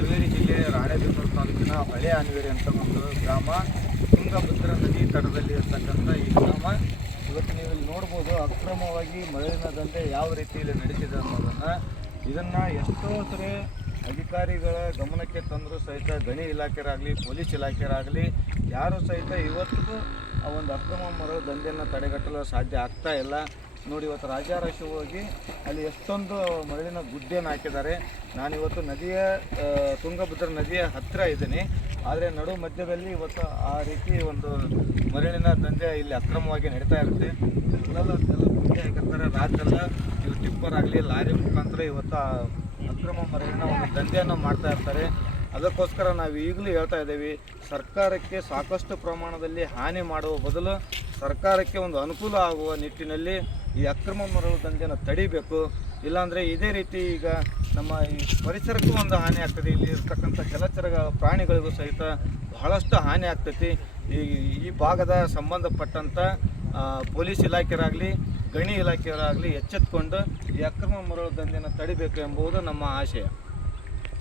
ಹಾವೇರಿ ಜಿಲ್ಲೆ ರಾಣೆಬೆನ್ನೂರು ತಾಲೂಕಿನ ಹಳೆ ಅನ್ವೇರಿ ಅಂತ ಒಂದು ಗ್ರಾಮ, ತುಂಗಭದ್ರಾ ನದಿ ತಟದಲ್ಲಿ ಇರ್ತಕ್ಕಂಥ ಈ ಗ್ರಾಮ. ಇವತ್ತು ನೀವು ಇಲ್ಲಿ ನೋಡ್ಬೋದು ಅಕ್ರಮವಾಗಿ ಮರಳಿನ ದಂಧೆ ಯಾವ ರೀತಿಯಲ್ಲಿ ನಡೀತಿದೆ ಅನ್ನೋದನ್ನು. ಇದನ್ನು ಎಷ್ಟೋ ಸರಿ ಅಧಿಕಾರಿಗಳ ಗಮನಕ್ಕೆ ತಂದರೂ ಸಹಿತ ಗಣಿ ಇಲಾಖೆರಾಗಲಿ ಪೊಲೀಸ್ ಇಲಾಖೆರಾಗಲಿ ಯಾರೂ ಸಹಿತ ಇವತ್ತಿಗೂ ಆ ಒಂದು ಅಕ್ರಮ ಮರಳು ದಂಧೆಯನ್ನು ತಡೆಗಟ್ಟಲು ಸಾಧ್ಯ ಆಗ್ತಾ ಇಲ್ಲ. ನೋಡಿ, ಇವತ್ತು ರಾಜಾರಾಶಿ ಹೋಗಿ ಅಲ್ಲಿ ಎಷ್ಟೊಂದು ಮರಳಿನ ಗುಡ್ಡೆಯನ್ನು ಹಾಕಿದ್ದಾರೆ. ನಾನಿವತ್ತು ತುಂಗಭದ್ರಾ ನದಿಯ ಹತ್ತಿರ ಇದ್ದೀನಿ, ಆದರೆ ನಡು ಮಧ್ಯದಲ್ಲಿ ಇವತ್ತು ಆ ರೀತಿ ಒಂದು ಮರಳಿನ ದಂಧೆ ಇಲ್ಲಿ ಅಕ್ರಮವಾಗಿ ನಡೀತಾ ಇರುತ್ತೆ. ಎಲ್ಲೆಲ್ಲ ಗುಡ್ಡೆ ಹಾಕಿರ್ತಾರೆ, ರಾತ್ರೆಲ್ಲ ಇವು ಟಿಪ್ಪರ್ ಆಗಲಿ ಲಾರಿ ಮುಖಾಂತರ ಇವತ್ತು ಅಕ್ರಮ ಮರಳಿನ ಒಂದು ದಂಧೆಯನ್ನು ಮಾಡ್ತಾ ಇರ್ತಾರೆ. ಅದಕ್ಕೋಸ್ಕರ ನಾವು ಈಗಲೂ ಹೇಳ್ತಾ ಇದ್ದೀವಿ, ಸರ್ಕಾರಕ್ಕೆ ಸಾಕಷ್ಟು ಪ್ರಮಾಣದಲ್ಲಿ ಹಾನಿ ಮಾಡುವ ಬದಲು ಸರ್ಕಾರಕ್ಕೆ ಒಂದು ಅನುಕೂಲ ಆಗುವ ನಿಟ್ಟಿನಲ್ಲಿ ಈ ಅಕ್ರಮ ಮರಳು ದಂಧೆಯನ್ನು ತಡಿಬೇಕು. ಇಲ್ಲಾಂದರೆ ಇದೇ ರೀತಿ ಈಗ ನಮ್ಮ ಈ ಪರಿಸರಕ್ಕೂ ಒಂದು ಹಾನಿ ಆಗ್ತದೆ. ಇಲ್ಲಿ ಇರ್ತಕ್ಕಂಥ ಜಲಚರ ಪ್ರಾಣಿಗಳಿಗೂ ಸಹಿತ ಬಹಳಷ್ಟು ಹಾನಿ ಆಗ್ತೈತಿ. ಈ ಭಾಗದ ಸಂಬಂಧಪಟ್ಟಂಥ ಪೊಲೀಸ್ ಇಲಾಖೆರಾಗಲಿ ಗಣಿ ಇಲಾಖೆಯವರಾಗಲಿ ಎಚ್ಚೆತ್ತುಕೊಂಡು ಈ ಅಕ್ರಮ ಮರಳು ದಂಧೆಯನ್ನು ತಡಿಬೇಕು ಎಂಬುದು ನಮ್ಮ ಆಶಯ.